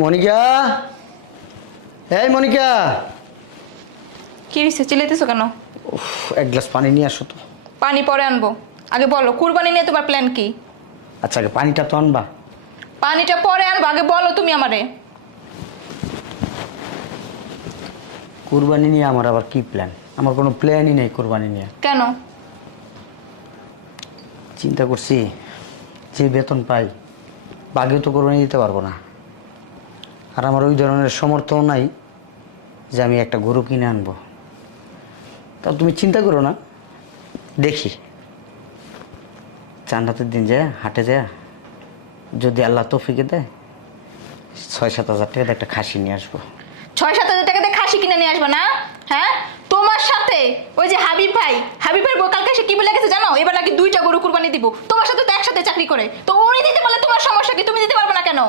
মনিকা, এই মনিকা। কি হয়েছে, চিল্লাইতেছো কেন? উফ, এক গ্লাস পানি নিয়ে আসো তো। পানি পরে আনবো, আগে বলো কুরবানি নিয়ে তোমার প্ল্যান কি? আচ্ছা, আগে পানিটা তো আনবা। পানিটা পরে আনবো, আগে বলো তুমি আমারে। কুরবানি নিয়ে আমার আবার কি প্ল্যান? আমার কোনো প্ল্যানই নেই কুরবানি নিয়ে। কেন? চিন্তা করছি, যে বেতন পাই বাগেও তো কুরবানি দিতে পারবো না। আর আমার ওই ধরনের সামর্থ্যও নাই যে আমি একটা গরু কিনে আনবো। তা তুমি চিন্তা করো না, দেখি চান রাতের দিন যায় হাটে যায়, যদি আল্লাহ তৌফিকে দেয় 6-7 হাজার টাকা একটা খাসি নিয়ে আসবো। 6-7 হাজার টাকা দিয়ে খাসি কিনে নিয়ে আসবে না? হ্যাঁ, তোমার সাথে ওই যে হাবিব ভাইয়ের বউ কালকে এসে কি বলে গেছে জানো? এবার নাকি 2টা গরু কুরবানি দিব। তোমার সাথে তো একসাথে চাকরি করে, তো উনি দিতে পারলে তোমার সমস্যা কি? তুমি দিতে পারবে না কেন?